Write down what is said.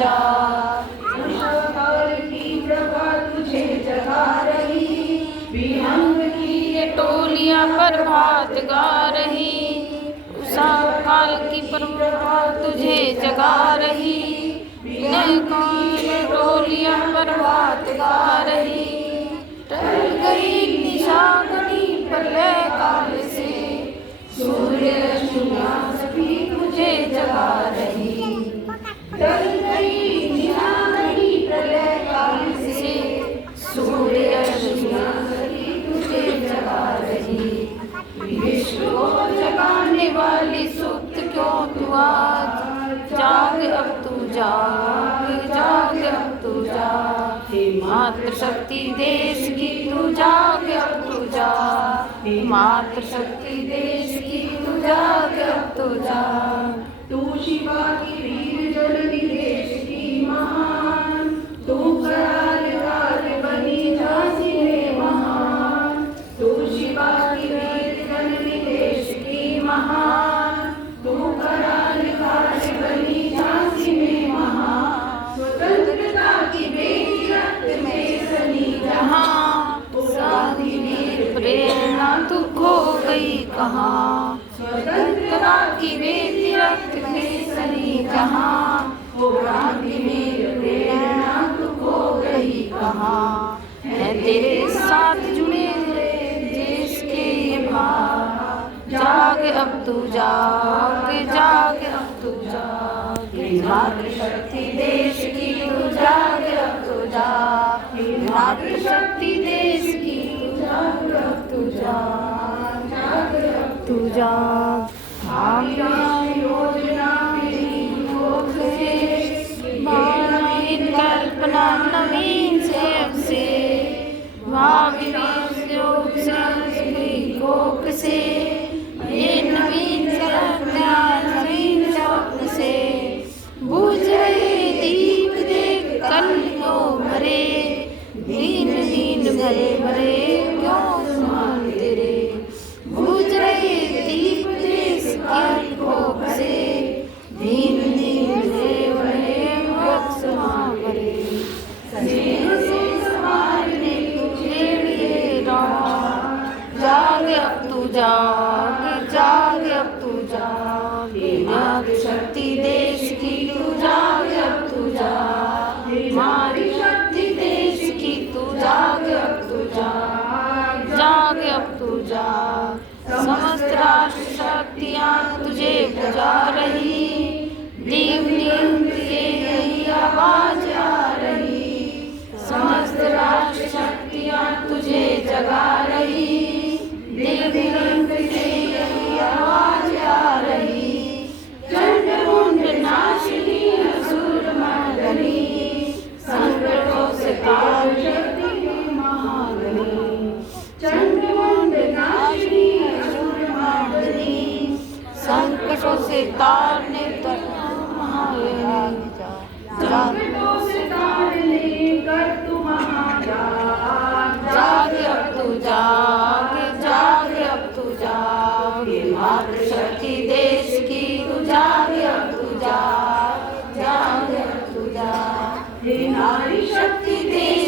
जाग। उषाकाल की प्रभा तुझे जगा रही, विहंग की ये टोलियां प्रभात गा रही। उषा काल की प्रभा तुझे जगा रही, विनय की टोलियां प्रभात गा रही। टल गई निशागनी प्रलय काल से, सूर्य रश्मियां सभी तुझे जगा रही। टल गई निशागनी प्रलय काल से, सूर्य रश्मियां सभी तुझे जगा रही। विश्व को जगाने वाली सुप्त क्यों तू आज, जाग अब तू जाग, जाग अब तू जाग। मातृशक्ति देश की तू जाग अब तू जाग, मातृशक्ति देश की तू जाग अब तू जाग। तू शिवा की वीर जननी देश की महान, तू कराल काल बनी झांसी में महान। तू शिवा की वीर जननी देश की महान, तू कराल काल बनी झांसी में महान। स्वतंत्रता की बेटी रक्त में सनी जहाँ सारी वीर प्रेरणा तू खो गई कहाँ। स्वतंत्रता की बेटी रक्त में सनी जहाँ, वो क्रांति में प्रेरणा तू खो गई कहाँ। है तेरे साथ जुड़े देश के ये भाग, जाग अब तू जाग, जाग अब तू जाग। मातृशक्ति देश की तू जाग अब तू जाग, मातृशक्ति देश की तू जाग अब तू जाग, जाग अब तू जाग। योजना मेरी लोक से, नवीन कल्पना नवीन से अब से, भावी योग से कोक से, ये नवीन कल्पना नवीन स्वप्न से। बुझ रहे दीप देख कलियों भरे, दीन दीन भरे भरे क्यों समान तेरे। बुझ रहे दीप देख कलियों भरे, दीन दीन भरे भरे क्यों समान भरे। स्नेह से संवारने तुझे लिए राह, जाग अब तू जाग, जाग अब तू जाग। मातृशक्ति देश की तू जाग अब तू जाग, मातृशक्ति देश की तू जाग अब तू जाग, जाग अब तू जाग। समस्त राष्ट्र शक्तियाँ तुझे बुझा रही, दीप नींद के यही आवाज आ रही। समस्त राष्ट्र शक्तियाँ तुझे जगा रही, दीप नींद के यही आवाज आ रही। चंड मुंड नाशिनी असुर मर्दनी, संकटों से तार शक्ति महागनी। चंड मुंड नाशिनी असुर मर्दनी, संकटों से तारने तक महागनी। संकटों से तारने कर तू महाजाग। जाग अब तू जाग, जाग अब तू जाग। मातृशक्ति देश की तू जाग अब तू जाग, जाग अब तू जाग। नारी शक्ति देश